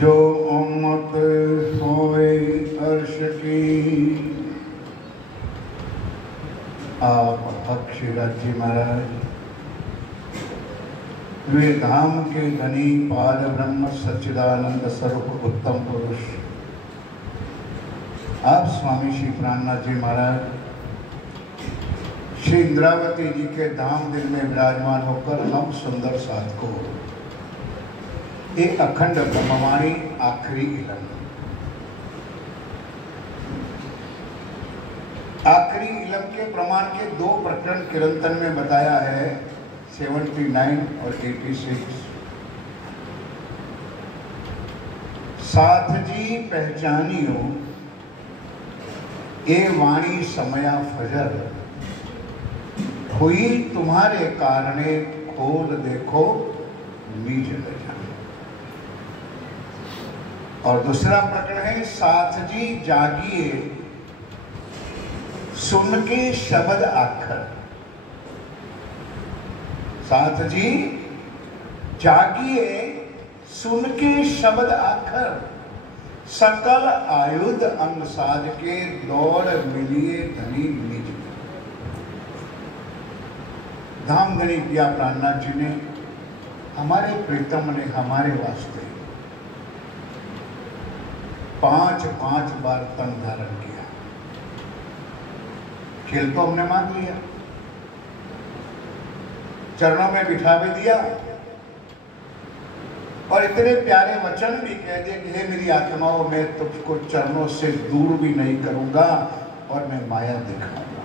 जो उम्मत होए अर्श की आप हक शिवराज जी महाराज वे धाम के धनी पाद ब्रह्म सच्चिदानंद स्वरूप उत्तम पुरुष आप स्वामी श्री प्राणनाथ जी महाराज श्री इंद्रावती जी के धाम दिल में विराजमान होकर हम सुंदर साधकों एक अखंड ब्रह्मवाणी आखिरी इलम आखिरी इलम के प्रमाण के दो प्रकरण किरंतन में बताया है 79 और 86। साथ जी पहचानियो ए वाणी समया फजर, हुई तुम्हारे कारणे खोल देखो नीज न जाने। और दूसरा प्रकरण है, साथ जी जागिए सुन के शब्द आखर। साथ जी जागिए सुन के शब्द आखर, सकल आयुध अंग साज के दौड़ मिलिए धनी निज। धाम धनी दिया प्राणनाथ जी ने, हमारे प्रीतम ने हमारे वास्ते 5 बार तन धारण किया। खेल तो हमने मांग लिया, चरणों में बिठा भी दिया और इतने प्यारे वचन भी कह दिए कि हे मेरी आत्माओं, मैं तुझको चरणों से दूर भी नहीं करूंगा और मैं माया दिखाऊंगा।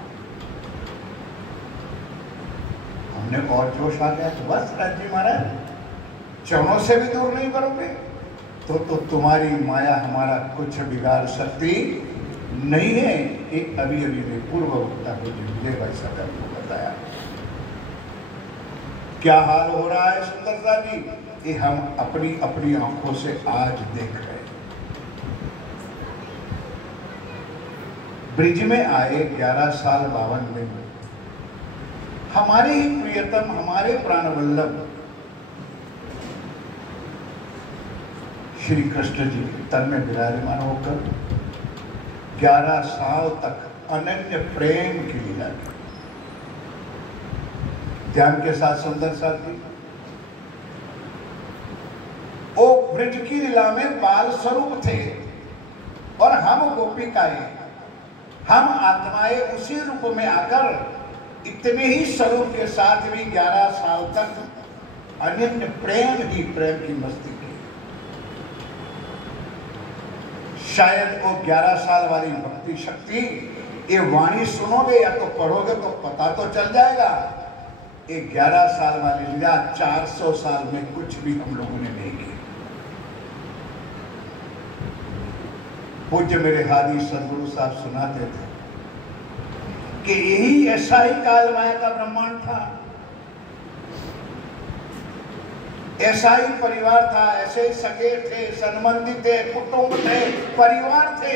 हमने और जोश आ गया तो बस राज्य महाराज चरणों से भी दूर नहीं करोगे तो तुम्हारी माया हमारा कुछ बिगाड़ सकती नहीं है। एक अभी ने पूर्व वक्ता को विजय भाई साहब को बताया क्या हाल हो रहा है सुंदरता जी, ये हम अपनी अपनी आंखों से आज देख रहे हैं। ब्रिज में आए 11 साल 52 दिन, हमारे ही प्रियतम, हमारे प्राण वल्लभ श्री कृष्ण जी तन में विराजमान होकर 11 साल तक अनन्य प्रेम की लीला की। ध्यान के साथ सुंदर साथी, वो ब्रज की लीला में बाल स्वरूप थे और हम गोपिकाएं, हम आत्माएं उसी रूप में आकर इतने ही स्वरूप के साथ भी 11 साल तक अनन्य प्रेम ही प्रेम की मस्ती की। शायद वो 11 साल वाली भक्ति शक्ति, ये वाणी सुनोगे या तो पढ़ोगे तो पता तो चल जाएगा। ये 11 साल वाली लीला 400 साल में कुछ भी हम लोगों ने नहीं की। पूज्य मेरे हादी सदगुरु साहब सुनाते थे कि यही ऐसा ही काल माया का ब्रह्मांड था, ऐसा ही परिवार था, ऐसे ही सगे थे, संबंधी थे, कुटुंब थे, परिवार थे।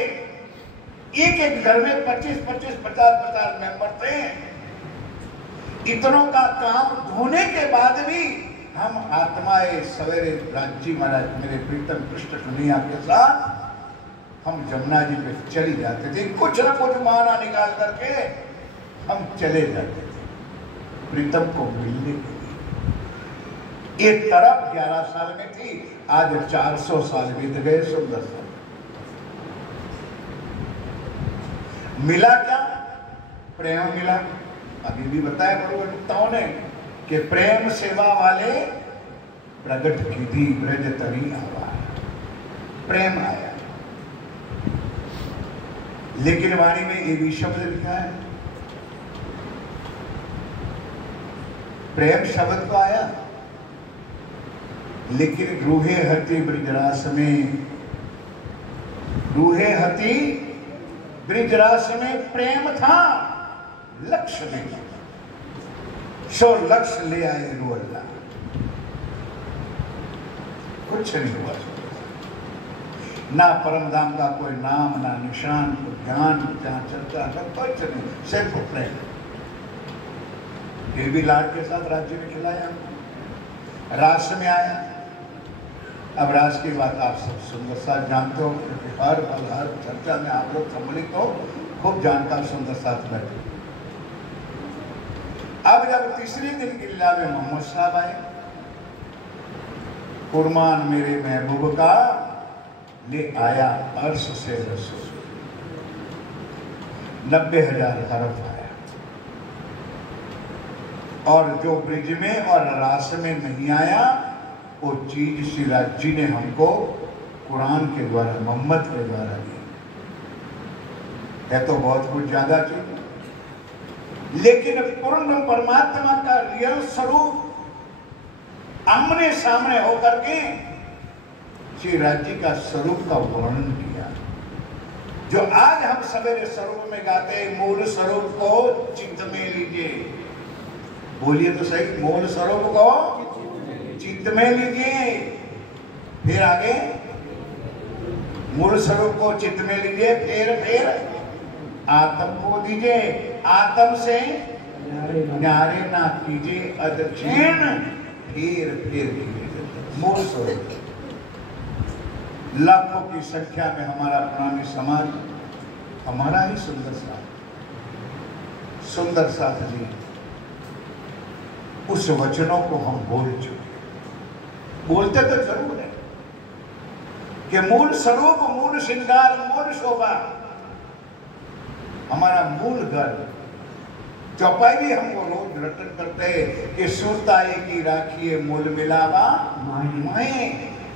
एक एक घर में 25-25, 50-50 मेंबर थे। इतनों का काम धोने के बाद भी हम आत्माएं सवेरे राज्य महाराज मेरे प्रीतम कृष्ण कन्हैया के साथ हम जमुना जी पे चली जाते थे। कुछ न कुछ बहाना निकाल करके हम चले जाते थे प्रीतम को मिलने के लिए। एक तरफ 11 साल में थी, आज 400 साल बीत गए। सुंदर साल मिला क्या? प्रेम मिला। अभी भी बताया गुरुवक्ताओं ने कि प्रेम सेवा वाले प्रगट की थी ब्रज तरी आवा, प्रेम आया। लेकिन वाणी में ये भी शब्द लिखा है, प्रेम शब्द तो आया लेकिन रूहे हती ब्रिजरास में, रूहे हती ब्रिजरास में प्रेम था, लक्ष्य नहीं। सो लक्ष्य ले आए रोल्ला, कुछ नहीं हुआ। ना परम धाम का कोई नाम, ना निशान, कोई ज्ञान, जहां चर्चा, कुछ नहीं, सिर्फ प्रेम। ये भी लाड के साथ राज्य में खिलाया, रास में आया। अब रास की बात आप सब सुंदर साथ जानते हो, क्योंकि हर पल हर चर्चा में आप लोग सम्मिलित हो, खूब जानकार सुंदर साथ बैठे। अब जब तीसरे दिन की लीला में मोहम्मद साहब आए, कुर्बान मेरे महबूब का ले आया अर्श से रसूल, 90,000 हरफ आया। और जो ब्रिज में और रास में नहीं आया, वो चीज सिराज जी ने हमको कुरान के द्वारा, मोहम्मद के द्वारा दी है। तो बहुत कुछ ज्यादा चीज, लेकिन पूर्ण परमात्मा का रियल स्वरूप आमने सामने होकर के श्री राज्य का स्वरूप का वर्णन किया। जो आज हम सवेरे स्वरूप में गाते हैं, मूल स्वरूप को चित्त में लीजिए। बोलिए तो सही, मूल स्वरूप को चित्त में लीजिए। फिर आगे, मूल स्वरूप को चित्त में लीजिए। फिर आत्म को दीजिए। आत्म से न्यारे ना कीजिए अदक्षिण, फिर कीजिए मूल स्वरूप। लाखों की संख्या में हमारा पुरानी समाज, हमारा ही सुंदर साथ जी, उस वचनों को हम बोल चुके। बोलते तो जरूर है कि मूल स्वरूप, मूल श्रृंगार, मूल शोभा, हमारा मूल घर। चौपाई भी हमको रोज रटन करते हैं कि सुरताई की राखिए मूल मिलावा माए,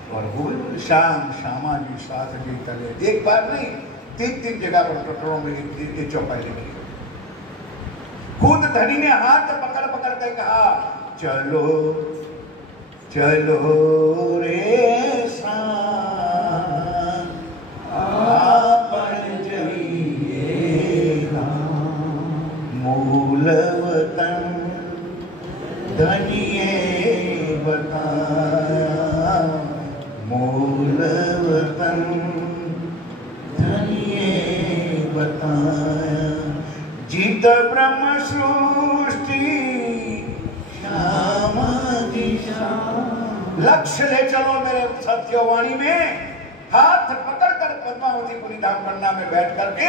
और बोल शाम श्यामा जी साथ जी तले। एक बार नहीं, 3 जगह पर टटरों में ये चौपाई लिखी। खुद धनी ने हाथ पकड़ पकड़ के कहा, चलो चलो रे आपन जइएगा, मूल वतन धनिए बताया, मूल वतन धनिए बताया। जीत ब्रह्म सृष्टि श्यामा दिशा। लक्ष्य ले चलो मेरे साथियों वाणी में। हाथ पकड़कर पद्मावतीपुरी धाम पन्ना में बैठ करके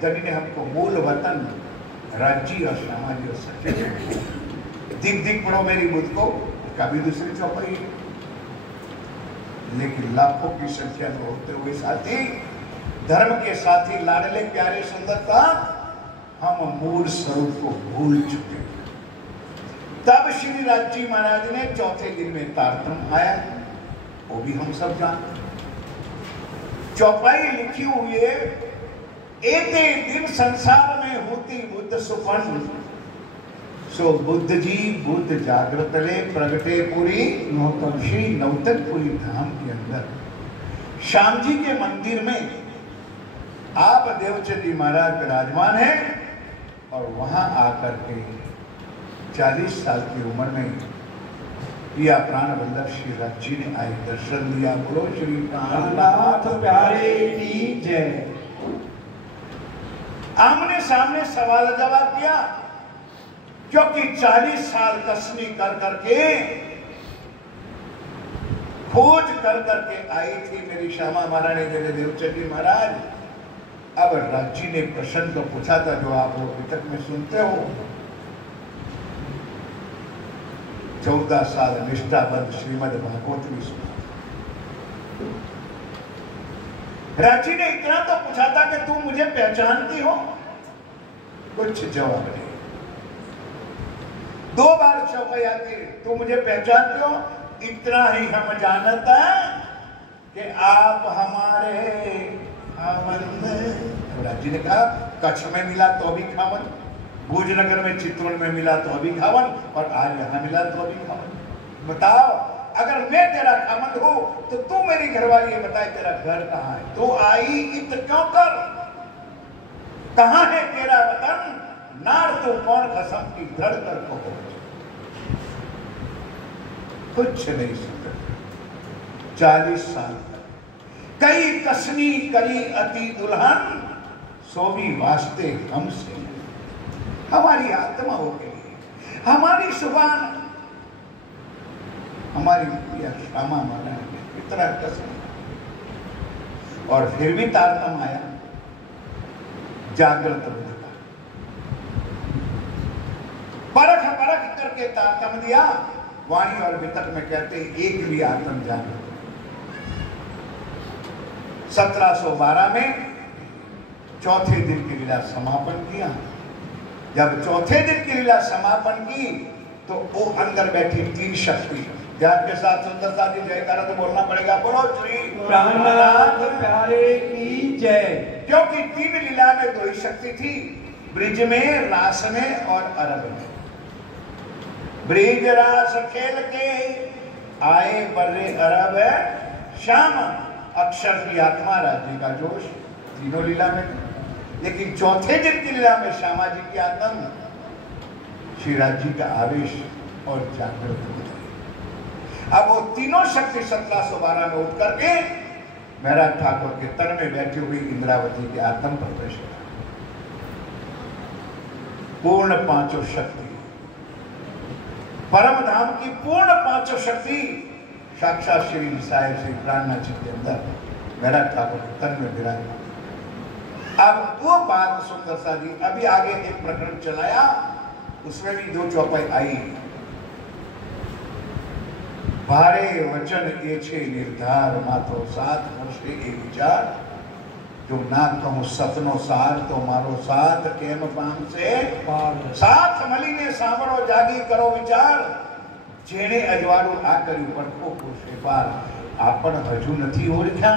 धनी ने हमको मूल वतन राज्य और श्यामा जी और सत्य दिख दिख पढ़ो मेरी बुद्ध को, कभी दूसरी चौपाई। लेकिन लाखों की संख्या में होते हुए साथी, धर्म के साथी, लाडले प्यारे सुंदरता, हम मूल स्वरूप को भूल चुके। तब श्री राज्य महाराज ने चौथे दिन में तारतम आया, वो भी हम सब जानते। चौपाई लिखी हुई है, एक दिन संसार में होती बुद्ध सुपन, सो बुद्ध जी बुद्ध जागृत ले प्रगटे पूरी श्री नौतनपुरी धाम के अंदर श्याम जी के मंदिर में आप देवचंदी महाराज विराजमान है। और वहां आकर के 40 साल की उम्र में पिया प्राण वल्लभ श्री राज्य ने आए दर्शन दिया। बोलो श्री प्राणनाथ प्यारे की जय। आमने सामने सवाल जवाब किया, क्योंकि 40 साल कसनी कर करके खोज कर करके आई थी मेरी श्यामा महारानी मेरे देवचंदी महाराज। अब राज्य ने प्रश्न तो पूछा था जो आप लोग अभी तक में सुनते हो। 14 साल निष्ठाबद्ध श्रीमद् भागवत भी सुना। राज्य ने इतना तो पूछा था कि तुम मुझे पहचानती हो? कुछ जवाब नहीं। 2 बार चौपाई आती, तू मुझे पहचानते हो? इतना ही हम जानता कि आप हमारे खावन। राज्य ने कहा, कच्छ में मिला तो भी खावन, भोजनगर में चित्तौड़ में मिला तो अभी खावन, और आज यहाँ मिला तो अभी खावन। बताओ, अगर मैं तेरा खामन हूं तो तू मेरी घरवाली है, बताए तेरा घर कहाँ है? तू आई इत क्यों कर? कहाँ है तेरा वतन? नार तो कौन कसम की धड़ कर को कुछ नहीं सुनते। 40 साल तक कई कसनी करी अति दुल्हन, सो भी वास्ते हमसे। हमारी आत्मा हो गई, हमारी सुबान, हमारी श्यामा महाराज ने इतना कसम, और फिर भी तारतम आया जागृत बुद्ध का। परख परख करके तारतम दिया। वाणी और वितक में कहते एक भी आत्म जागृत। 1712 में चौथे दिन की लीला समापन किया। जब चौथे दिन की लीला समापन की तो वो अंदर बैठी 3 शक्ति, ध्यान के साथ सुंदरता जी जयकारा तो बोलना पड़ेगा। बोलो श्री प्राणनाथ प्यारे की जय। क्योंकि 3 लीला में 2 ही शक्ति थी, ब्रिज में, रास में और अरब में। ब्रिज रास खेल के आए बर्रे अरब श्याम, अक्षर की आत्मा, राज्य का जोश, तीनों लीला में थे। लेकिन चौथे दिन की लीला में श्यामा जी की आनंद, श्री राज्य का आवेश और जागृत हो गई। अब वो तीनों शक्ति 1712 में उठ करके महराज ठाकुर के तन में बैठी हुई इंद्रावती के आत्म पर प्रवेश करा। पूर्ण पांचों शक्ति, परम धाम की पूर्ण पांचों शक्ति साक्षात श्री साहिब श्री प्राणनाथ जी के अंदर महराज ठाकुर के तन में विराजमान। अब वो बात सुंदर सा जी, अभी आगे एक प्रकरण चलाया, उसमें भी 2 चौपाई आई। भारे वचन एछे निर्धार माथो साथ वर्षे ए विचार, जो ना कहूं सतनो सार तो मारो साथ केम पाम से साथ मलीने सांभरो जागी करो विचार, जेने अजवाड़ू आ कर्યું પડખો પૂછે પાર, આપણ હજુ નથી ઓળખ્યા,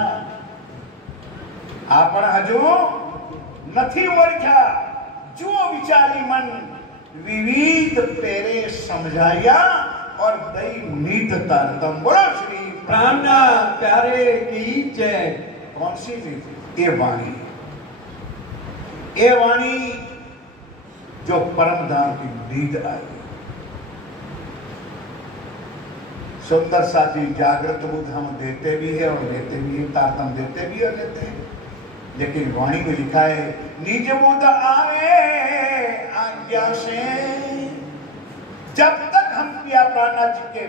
આપણ હજુ નથી ઓળખ્યા, જો વિચારી મન વિવિધ પેરે સમજાયા और दई नीत तारतम। बोलो श्री प्राणनाथ प्यारे की जय। कौन सी नीति? ये वाणी, ये वाणी जो परम धाम की नींद आई। सुंदर साथी जागृत बुद्ध हम देते भी है और लेते भी है, तारतम देते भी और लेते हैं, लेकिन वाणी में लिखा है निज बुद्ध आए आज्ञा से। जब तक हम पिया प्राणनाथ जी के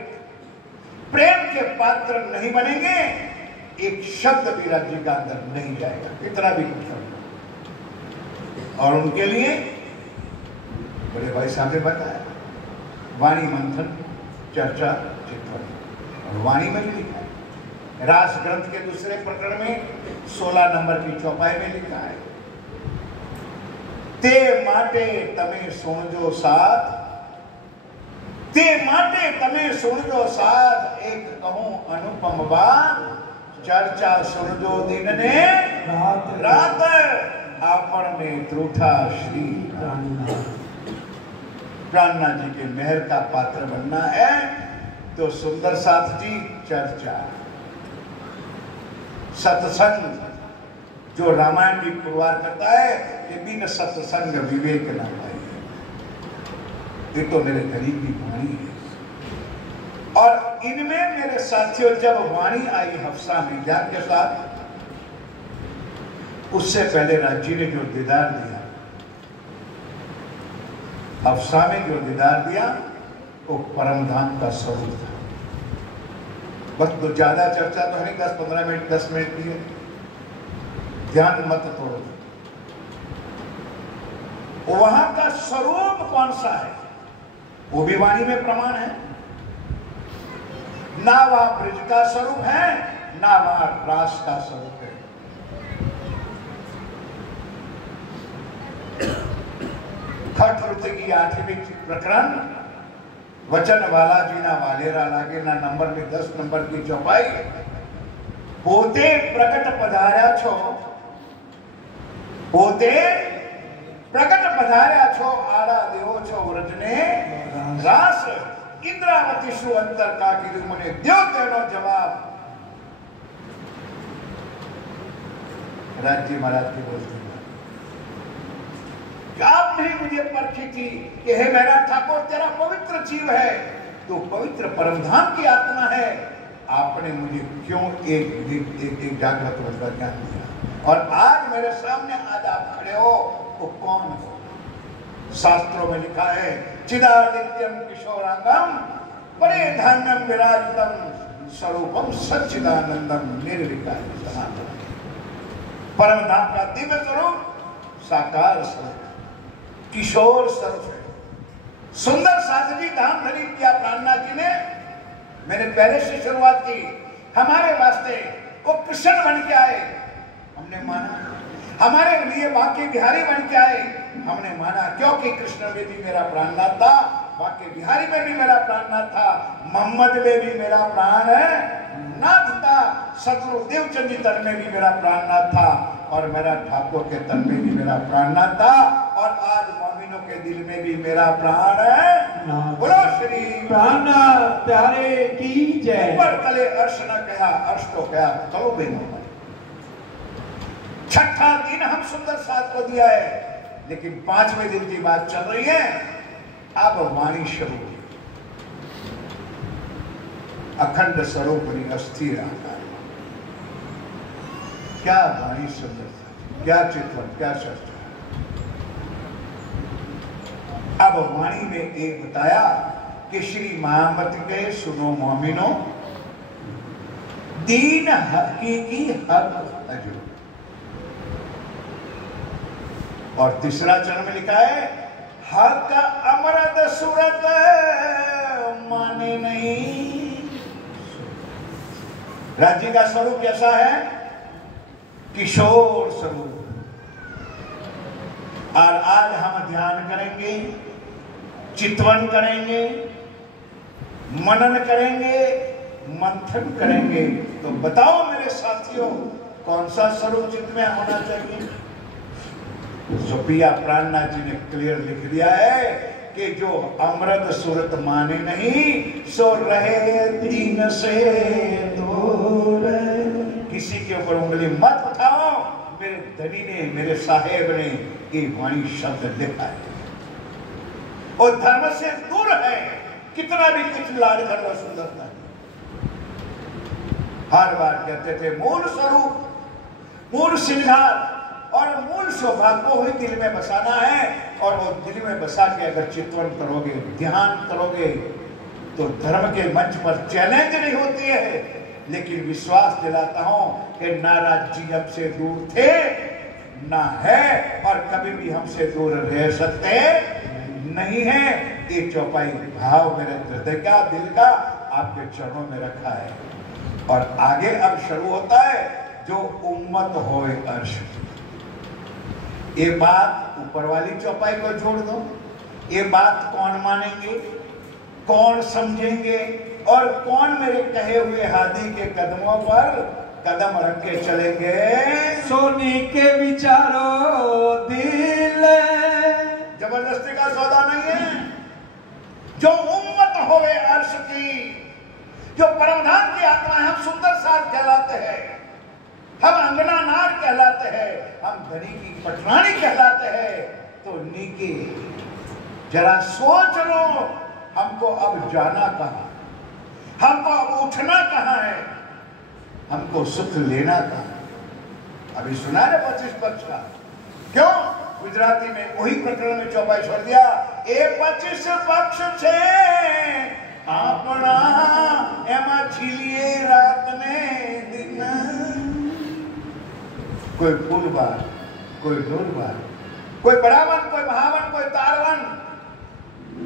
प्रेम के पात्र नहीं बनेंगे, एक शब्द भी राज्य का अंदर नहीं जाएगा, कितना भी कुछ हो। और उनके लिए बड़े भाई साहब ने बताया, वाणी मंथन चर्चा चिंतन, और वाणी में भी लिखा है। रास ग्रंथ के दूसरे प्रकरण में 16 नंबर की चौपाई में लिखा है, ते माटे तमे सुनजो साथ, ते माटे तमे सुनजो साथ, एक कहूं अनुपम बात, चर्चा सुनजो दिन ने रात, आपन में त्रुठा श्री प्राणनाथ जी के मेहर का पात्र बनना है तो सुंदर साथ जी चर्चा सत्संग, जो रामायण की पुरवार करता है कि बिन सत्संग विवेक न पाए, ये तो मेरे गरीब की वाणी है। और इनमें मेरे साथियों जब वाणी आई हफ्सा मीर्जा के साथ, उससे पहले राज्य ने जो दीदार दिया, हफ्सा में जो दीदार दिया वो परमधाम का स्वरूप था। बस तो ज्यादा चर्चा तो है नहीं, 10-15 मिनट 10 मिनट की है, ध्यान मत तोड़ो। वहां का स्वरूप कौन सा है वो भी वाणी में प्रमाण है। ना वहां ब्रज का स्वरूप है, ना वहां रास का स्वरूप है। खट ऋतु की 8वीं प्रकरण, वचन वाला जीना वालेरा लागे ना नंबर में 10 नंबर की चौपाई, पोते प्रकट पधार्या छो, पोते प्रकट पधार्या छो, आड़ा देवो छो व्रजने रास, इंद्रावती शु अंतर का कीधु मने द्यो तेनो जवाब। राज्य महाराज की बोलती आपने मुझे परखी थी कि हे मेरा ठाकुर तेरा पवित्र जीव है, तो पवित्र परमधाम की आत्मा है, आपने मुझे क्यों एक जागृत अवस्था ज्ञान दिया, और आज मेरे सामने आज आप खड़े हो, वो कौन हो? शास्त्रों में लिखा है चिदादित्यम किशोरांगम परिधान्यम विराजितम स्वरूपम सच्चिदानंदम निर्विकारी सनातन। परमधाम का दिव्य स्वरूप साकार स्वरूप किशोर स्वरूप है। सुंदर शास्त्री धाम धनी किया प्राणनाथ जी ने। मैंने पहले से शुरुआत की, हमारे वास्ते वो कृष्ण बन के आए, हमने माना, हमारे लिए बांके बिहारी बन के आए, हमने माना, क्योंकि कृष्ण में भी मेरा प्राणनाथ था, बांके बिहारी में भी मेरा प्राणनाथ था, मोहम्मद में भी मेरा प्राण नाथ था, सतगुरु देवचंद जी तन में भी मेरा प्राणनाथ था, और मेरा ठाकुर के तन में भी मेरा प्राणनाथ था, और आज मोमिनों के दिल में भी मेरा प्राण है। नाथ बोलो श्री प्राणनाथ प्यारे की जय। ऊपर तले अर्श न कहा, अर्श तो कहा तलो बेनो। छठा दिन हम सुंदर साथ को दिया है, लेकिन पांचवें दिन की बात चल रही है। अब वाणी शुरू, अखंड स्वरूप अस्थिर आकार। क्या वाणी सुंदर, क्या चित्रण, क्या चर्चा। अब वाणी में एक बताया कि श्री महामति के सुनो मोमिनो, दीन हकीकी हक अजो। और तीसरा चरण में लिखा है, हक अमृत सूरत माने नहीं। राज्य का स्वरूप कैसा है? किशोर स्वरूप। और आज हम ध्यान करेंगे, चितवन करेंगे, मनन करेंगे, मंथन करेंगे। तो बताओ मेरे साथियों, कौन सा स्वरूप चित्त में होना चाहिए? सुप्रिया प्राणनाथ जी ने क्लियर लिख दिया है कि जो अमृत सूरत माने नहीं, सो रहे दीन से दूर। किसी के ऊपर उंगली मत उठाओ। मेरे धनी ने, मेरे साहेब ने ये वाणी शब्द लिखा है, और धर्म से दूर है। कितना भी कुछ लाड कर लो, सुंदरता हर बार कहते थे मूल स्वरूप, मूल सिंगार और मूल सौभाग्य को ही दिल में बसाना है। और वो दिल में बसा के अगर चित्वन करोगे, ध्यान करोगे, तो धर्म के मंच पर चैलेंज नहीं होती है। लेकिन विश्वास दिलाता हूं कि नाराज जी हमसे दूर थे, ना है, और कभी भी हमसे दूर रह सकते नहीं है। ये चौपाई भाव मेरे हृदय का, दिल का आपके चरणों में रखा है। और आगे अब शुरू होता है, जो उम्मत होए अर्श। ये बात ऊपर वाली चौपाई को जोड़ दो। ये बात कौन मानेंगे, कौन समझेंगे, और कौन मेरे कहे हुए हादी के कदमों पर कदम रख के चलेंगे? सोनी के विचारों दिल, जबरदस्ती का सौदा नहीं है। जो उम्मत होवे अर्श की, जो परमधाम की आत्मा है। हम सुंदर साथ कहलाते हैं, हम अंगना नार कहलाते हैं, हम धनी की पटरानी कहलाते हैं। तो नीके जरा सोच लो, हमको अब जाना कहां, हमको अब उठना कहां है, हमको सुख लेना कहां। अभी सुना है 25 पक्ष का, क्यों? गुजराती में वही प्रकरण में चौपाई छोड़ दिया। ए 25 पक्ष छे आपना एमा झीलिए रात ने दिन। कोई फूल बार, कोई डोल बार, कोई बड़ावन, कोई महावन, कोई तारवन,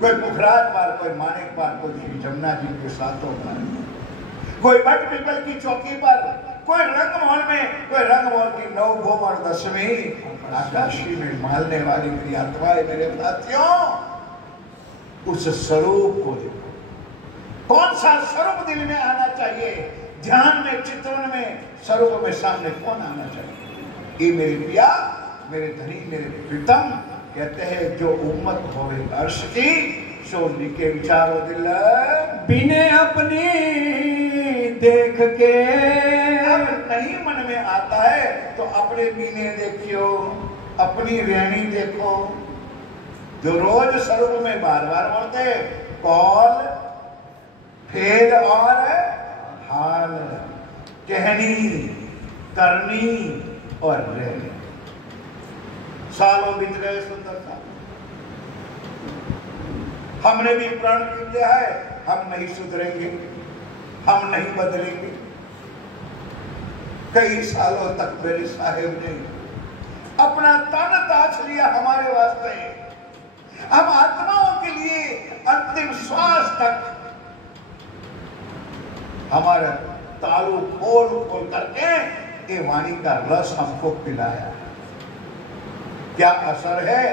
कोई पुखराज बार, कोई मानिक बार, कोई श्री जमुना जी के साथों बार, कोई बट पीपल की चौकी पर, कोई रंगमहल में, कोई रंगमहल की 9 भूम और 10वीं आकाशी में मालने वाली मेरी आत्माएं, मेरे साथियों, उस स्वरूप को देखो। कौन सा स्वरूप दिल में आना चाहिए? ध्यान में, चित्रण में, स्वरूप में सामने कौन आना चाहिए? ये मेरे पिया, मेरे धनी, मेरे प्रीतम कहते हैं, जो उम्मत होवे अर्श की, सो निके विचारो दिल बिने अपनी देख के। अब नहीं मन में आता है तो अपने बीने देखियो, अपनी रहनी देखो। जो रोज स्वरूप में बार बार बोलते, कौल, फेर और हाल, कहनी, करनी और रहनी। सालों बीत गए, सुंदर सा हमने भी प्रण किया है, हम नहीं सुधरेंगे, हम नहीं बदलेंगे। कई सालों तक मेरे साहेब ने अपना तन ताज लिया हमारे वास्ते। हम आत्माओं के लिए अंतिम श्वास तक हमारा तालू खोल खोल करके ये वाणी का रस हमको पिलाया। क्या असर है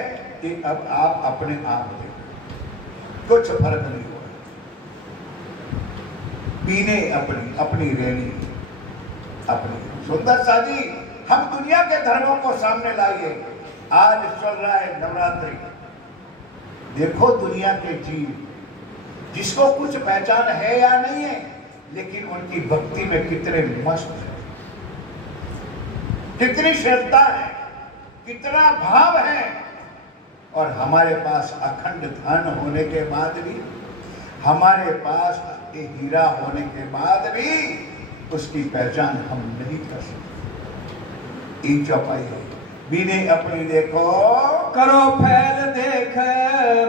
कि अब आप अपने आप देखो, कुछ फर्क नहीं हुआ। पीने अपनी, अपनी रहनी अपनी। सुंदर सा जी, हम दुनिया के धर्मों को सामने लाइए। आज चल रहा है नवरात्रि, देखो दुनिया के जीव जिसको कुछ पहचान है या नहीं है, लेकिन उनकी भक्ति में कितने मस्त है, कितनी श्रद्धा है, कितना भाव है। और हमारे पास अखंड धन होने के बाद भी, हमारे पास एक हीरा होने के बाद भी उसकी पहचान हम नहीं कर सकते। ई चौपाई है, बीने अपनी देखो करो फैल देख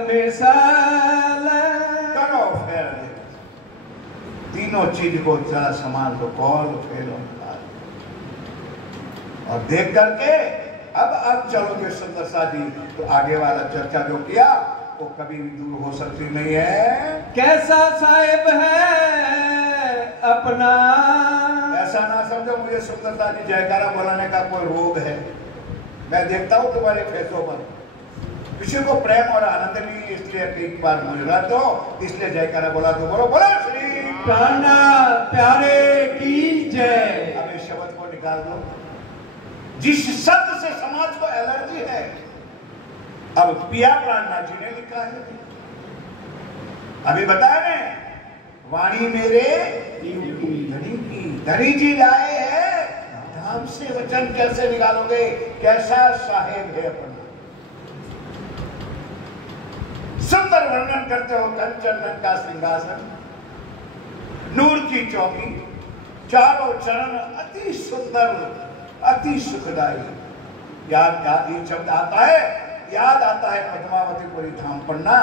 मिसाल, करो फैल देख, तीनों चीज को जरा समान लो, कॉल फेल और देख करके अब चलोगे सुंदर सा जी, तो आगे वाला चर्चा जो किया वो कभी भी दूर हो सकती नहीं है। कैसा साहिब है अपना, ऐसा ना समझो मुझे सुंदरता जी जयकारा बोलाने का कोई रोग है। मैं देखता हूँ तुम्हारे फेसों पर किसी को प्रेम और आनंद नहीं, इसलिए एक बार मुझे तो इसलिए जयकारा बोला तो बोलो बोलो श्री प्राणा प्यारे की जय। अब इस शब्द को निकाल दो, जिस शब्द से समाज को एलर्जी है। अब पिया प्राणनाथ जी ने लिखा है, अभी बताया ने, वाणी मेरे धनी की, धनी जी लाए है धाम से वचन कैसे निकालोगे, कैसा साहेब है अपना। सुंदर वर्णन करते हो कंचन का सिंहासन, नूर की चौकी, चारों चरण अति सुंदर, अति सुखदायी। याद ये शब्द आता है, याद आता है पद्मावतीपुरी धाम पन्ना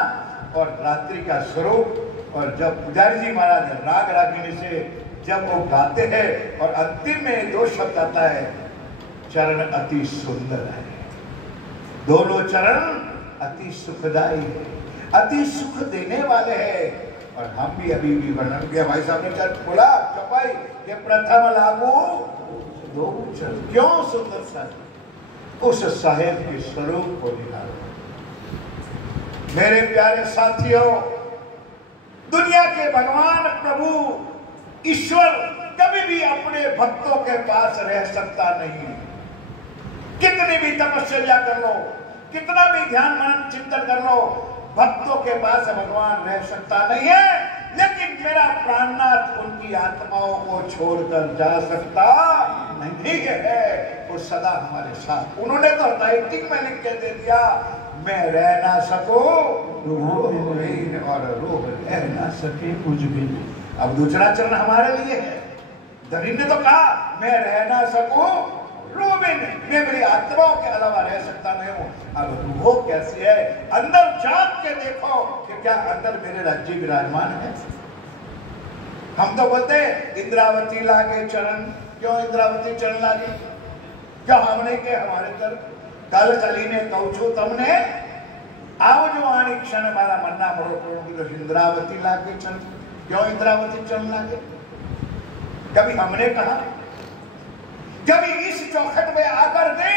और रात्रि का स्वरूप। और जब पुजारी जी महाराज राग रागिनी से जब वो गाते हैं और अंतिम में दो शब्द आता है, चरण अति सुंदर है, दोनों चरण अति सुखदायी है, अति सुख देने वाले हैं। और हम भी अभी भी वर्णन किया, भाई साहब ने चर्च बोला चौपाई के प्रथम लागू दो चरण, क्यों सुंदर सा उस साहेब के स्वरूप को निकालो। मेरे प्यारे साथियों, दुनिया के भगवान प्रभु ईश्वर कभी भी अपने भक्तों के पास रह सकता नहीं है। कितनी भी तपस्या कर लो, कितना भी ध्यान मनन चिंतन कर लो, भक्तों के पास भगवान रह सकता नहीं है। लेकिन मेरा प्राणनाथ उनकी आत्माओं को छोड़कर जा सकता नहीं है, वो सदा हमारे साथ। उन्होंने तो राइटिंग में लिख के दे दिया, मैं रह ना सकूं और रूह रह ना सके कुछ भी। अब दूसरा चरण हमारे लिए है। धनी ने तो कहा मैं रह ना सकूं रूह में, मैं मेरी आत्माओं के अलावा रह सकता नहीं हूं। अब वो कैसी है, अंदर झांक के देखो कि क्या अंदर मेरे राज्य विराजमान है। हम तो बोलते इंद्रावती लागे चरण, क्यों इंद्रावती चरण लागे, क्या हमने के हमारे तर कल कली ने कौछो तमने आओ जो आनी क्षण हमारा मन्ना बड़ो तो इंद्रावती लागे चरण, क्यों इंद्रावती चरण लागे। कभी हमने कहा, कभी इस चौखट में आकर के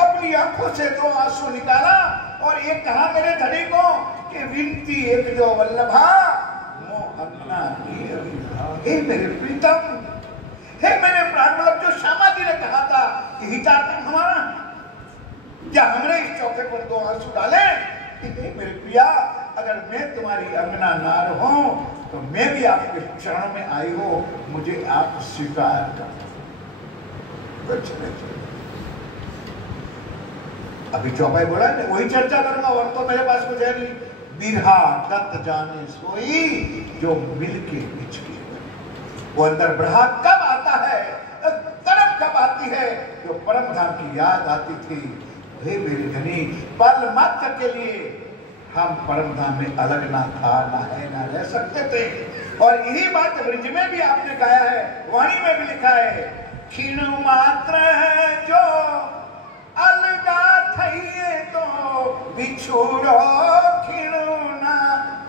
अपनी आंखों से दो आंसू निकाला और ये कहा मेरे धनी को कि विनती एक जो वल्लभा मो अपना हे मेरे प्रीतम, हे मेरे प्राण वल्लभ, जो श्यामा जी ने कहा था कि हितात्म हमारा, क्या हमने इस चौखट पर दो आंसू डाले कि हे मेरे प्रिया, अगर मैं तुम्हारी अंगना नार हूं तो मैं भी आपके चरणों में आई हो, मुझे आप स्वीकार कर। अभी चौपाई बोला है, वही चर्चा करूंगा और तो मेरे पास कुछ है नहीं। बिरहा दत्त जाने सोई जो मिलके बिछके, वो अंदर बढ़ा कब आता है, तड़प कब आती है, जो परम धाम की याद आती थी। हे मेरे धनी, पल मात्र के लिए हम परम धाम में अलग ना था, ना है, ना रह सकते थे। और यही बात ब्रज में भी आपने गाया है, वाणी में भी लिखा है, क्षीण मात्र है जो अलगा थइए तो बिछुड़ो खिणो ना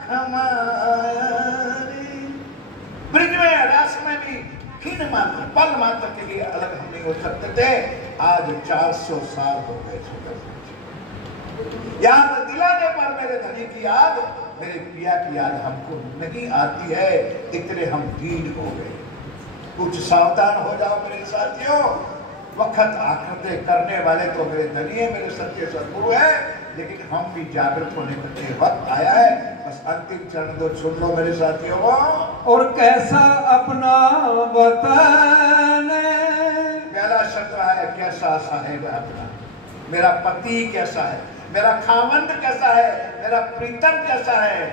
हमारे। ब्रज में रास में भी क्षीण मात्र, पल मात्र के लिए अलग हम नहीं हो सकते थे। आज 400 साल हो गए। याद दिलाने पर मेरे धनी की याद, मेरे पिया की याद हमको नहीं आती है, इतने हम ढीठ हो गए। कुछ सावधान हो जाओ मेरे साथियों, वक्त आकृति करने वाले तो मेरे धनी है, मेरे सत्य सदगुरु है, लेकिन हम भी जागृत होने के वक्त आया है। बस अंतिम चरण दो सुन लो मेरे साथियों। और कैसा अपना वतन, पहला शब्द है कैसा साहेब है अपना, मेरा पति कैसा है, मेरा खावंद कैसा है, मेरा प्रीतम कैसा है,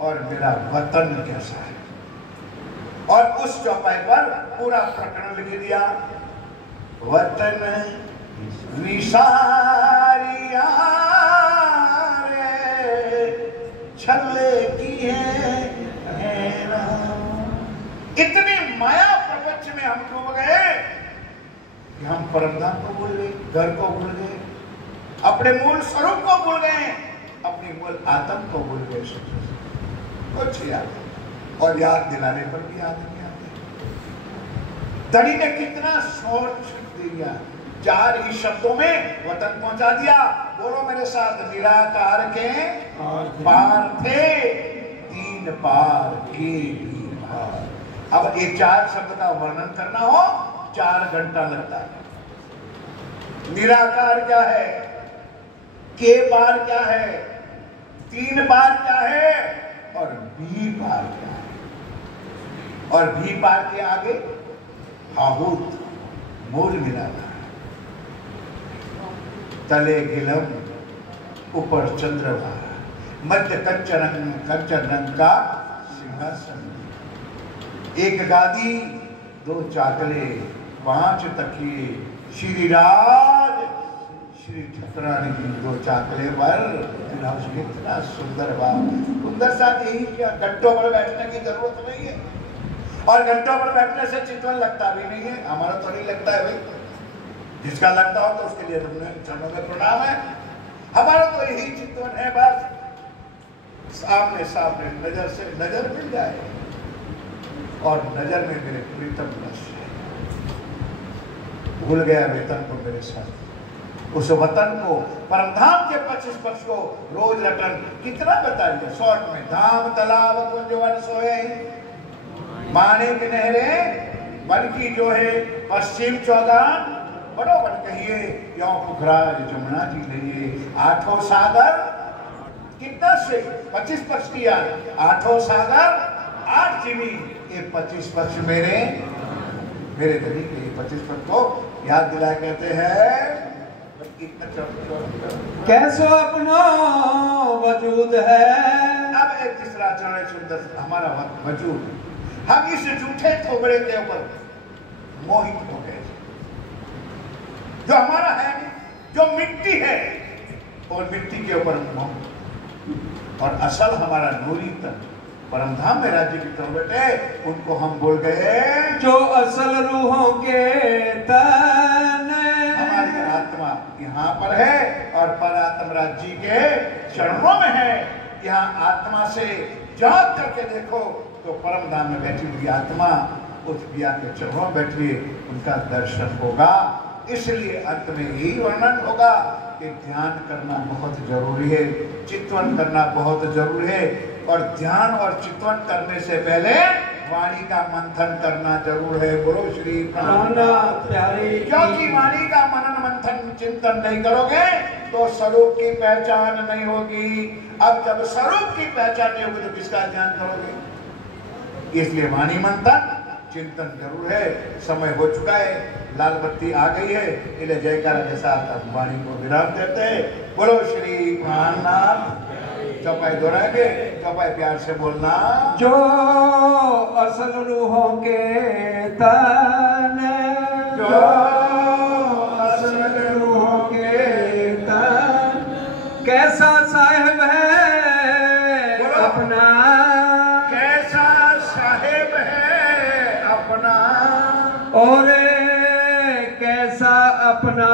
और मेरा वतन कैसा है। और उस चौपाई पर पूरा प्रकरण लिख दिया। वतन निसारिया रे छल्ले की है ना। इतनी माया प्रपंच में हम डूब गए कि हम परमधाम को भूल गए, घर को भूल गए, अपने मूल स्वरूप को भूल गए, अपनी मूल आत्म को भूल गए। कुछ याद और याद दिलाने पर भी याद नहीं आती। धनी ने कितना सोच दिया, 4 ही शब्दों में वतन पहुंचा दिया। बोलो मेरे साथ, निराकार के पार थे 3 पार के भी पार। अब ये 4 शब्द का वर्णन करना हो 4 घंटा लगता है। निराकार क्या है, के पार क्या है, 3 पार क्या है, और भी पार क्या है। और भी पार के आगे आहूत मूल मिलाना, तले गिलम ऊपर चंद्रमा, मध्य कंचन रंग का सिंहासन, 1 गादी 2 चाकले 5 तकिए, श्री राज श्री ठकुरानी जी 2 चाकले पर। कितना सुंदर बात, सुंदर सा यही क्या, घंटों पर बैठने की जरूरत नहीं है, और घंटों पर बैठने से चित्तवन लगता भी नहीं है। हमारा तो नहीं लगता है भाई, जिसका लगता हो तो उसके लिए चरणों में प्रणाम है। हमारा तो यही चित्तवन है, बस सामने सामने नजर से नजर मिल जाए, और नजर में मेरे प्रीतम बस भूल गया वेतन को मेरे साथ, उस वतन को, परमधाम के 25 पक्ष को रोज रटन कितना बता दिया शॉर्ट में। धाम तालाब कुंजवन सोए, माणिक नहरे वन की जो है, पश्चिम चौगान बड़ोबड़ कहिए, यो पुखराज जमुना जी लिए, 8 सागर कितना से 25 पक्ष किया, 8 सागर 8 जिमी, ये 25 पक्ष मेरे धनी के 25 पक्ष को याद दिलाए कहते हैं। कैसो अपना वजूद है। अब एक तीसरा चरण सुंदर, हमारा वजूद, हम इस झूठे थोबड़े के ऊपर मोहित हो गए, जो हमारा है, जो मिट्टी है, और मिट्टी के ऊपर मोह, और असल हमारा नूरी तन परमधाम में राज्य की तरफ बैठे, उनको हम बोल गए जो असल रूहों के तन। हमारी आत्मा यहाँ पर है और परात्म राज्य के चरणों में है। यहाँ आत्मा से जाग करके देखो तो परमधाम में बैठी हुई आत्मा उस पिया के चरणों में बैठी है, उनका दर्शन होगा। इसलिए अंत में यही वर्णन होगा कि ध्यान करना बहुत जरूरी है, चित्तवन करना बहुत जरूरी है, और ध्यान और चित्तवन करने से पहले वाणी का मंथन करना जरूर है। बोलो श्री प्राणनाथ प्यारे, क्योंकि वाणी का मनन मंथन चिंतन नहीं करोगे तो स्वरूप की पहचान नहीं होगी। अब जब स्वरूप की पहचान नहीं होगी तो किसका ध्यान करोगे? इसलिए वाणी मंथन चिंतन जरूर है। समय हो चुका है, लाल बत्ती आ गई है, इसलिए जयकारा के साथ अब वाणी को विराम देते हैं। बोलो श्री प्राणनाथ। चौपाई दोहराएंगे, चौपाई प्यार से बोलना। जो असल रूहों के तन, जो असल रूहों के तन, कैसा साहिब है अपना, कैसा साहिब है अपना, और कैसा अपना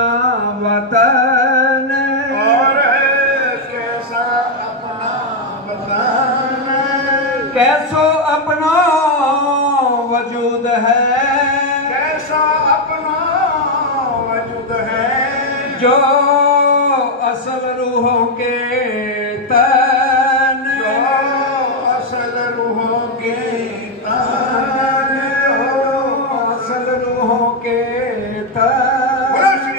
वतन, और कैसा अपना वतन, कैसो अपना वजूद है, कैसा अपना वजूद है, जो असल रूहों के